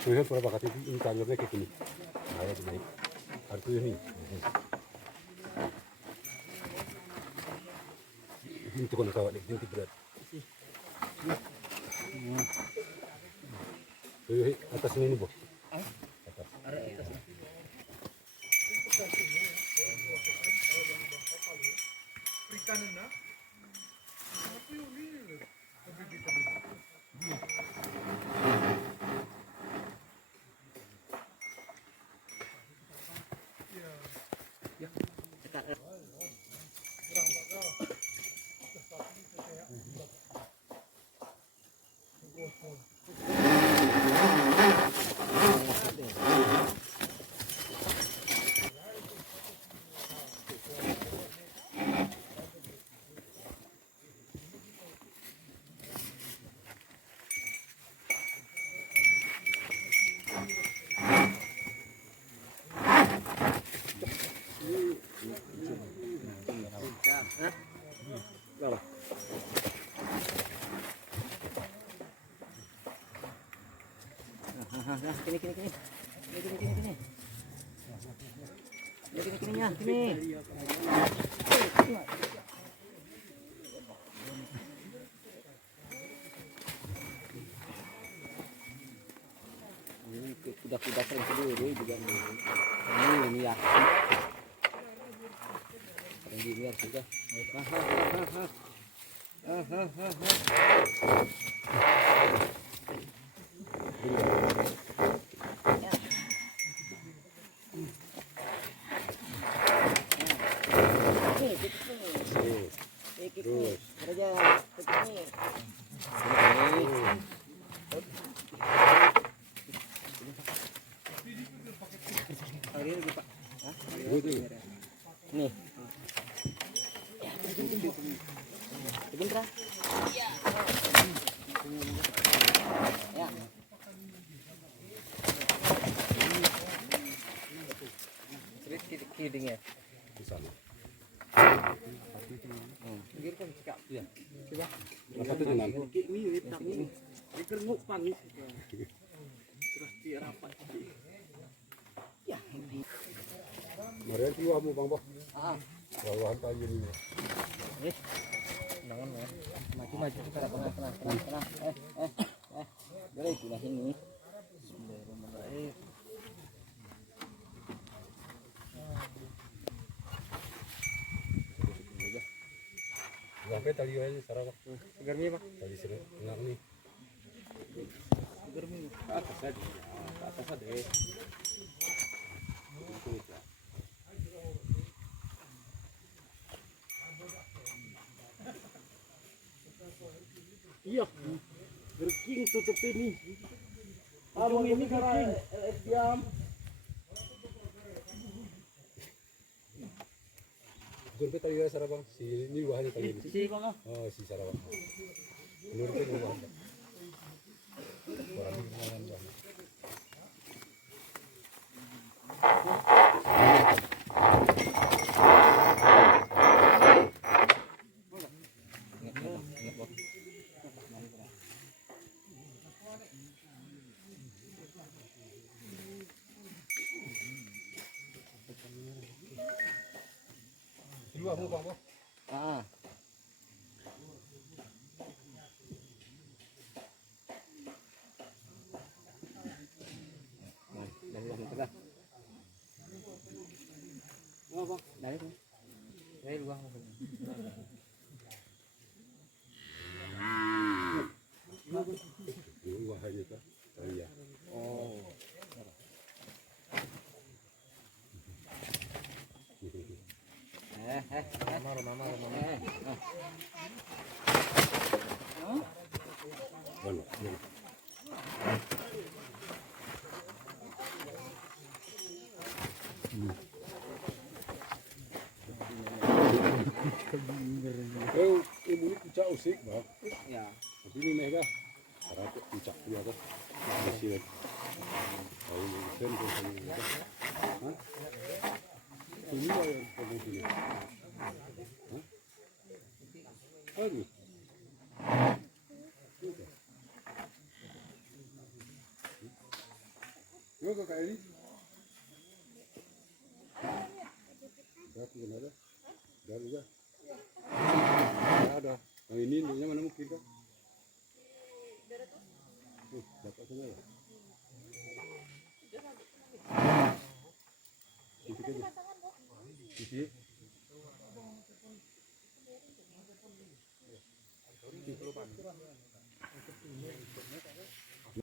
Tuh pura bakat ini kameranya kayak gini. Ayo naik. Harus ini. Ini tuh kan sawah ini berat. Tuh atas ini boh. Atas. Perikanan nak? Apa yang ni? Kini. Ini kuda-kuda keren sendiri juga ini ya. Ini lihat juga. Nih. Indra. Ya. Kidingnya di sana. Pinggir kan cekak. Iya. Coba. Apa tuh nan? Ini tapi ini kerenguk panis. Terus dirapat. Ya. Mari keluar mu Bang Boh. Bawahan tadi ini. Jangan ya. Maju-maju kita tenang. Dari pindah ini. Bismillahirrahmanirrahim. Sampai tali aja Sarawak. Segar nih pak. Tali sini enggak nih. Segar nih. Ke atas aja. Ke atas aja. Iya. Gerking tutup ini. Abang ini gerking. Diam. Sampai tali aja Sarawak. Si ini bahannya tali ini. Si bang. Oh si Sarawak. Menurut itu bahan. Orang ini bahan bahan. Dua mau bang. Ah. Dari luar tengah. Oh bang, dari luar. Dari luar. Dua aja kan. Iya. Oh. Mama. Bueno, bien. Eu ini puncak usik, Bang. Ya. Tapi ini mega. Karena puncak dia tuh. Masih. Tahu ini sen tuh ini. Hah? Ini ya yang kamu sini. Hah? Aduh. Yo kakak ini. Berapa ada? Dari ya. Ada. Oh ini induknya mana mungkin kan? Dapat semua ya? Sisi aja. Sisi. Sisi.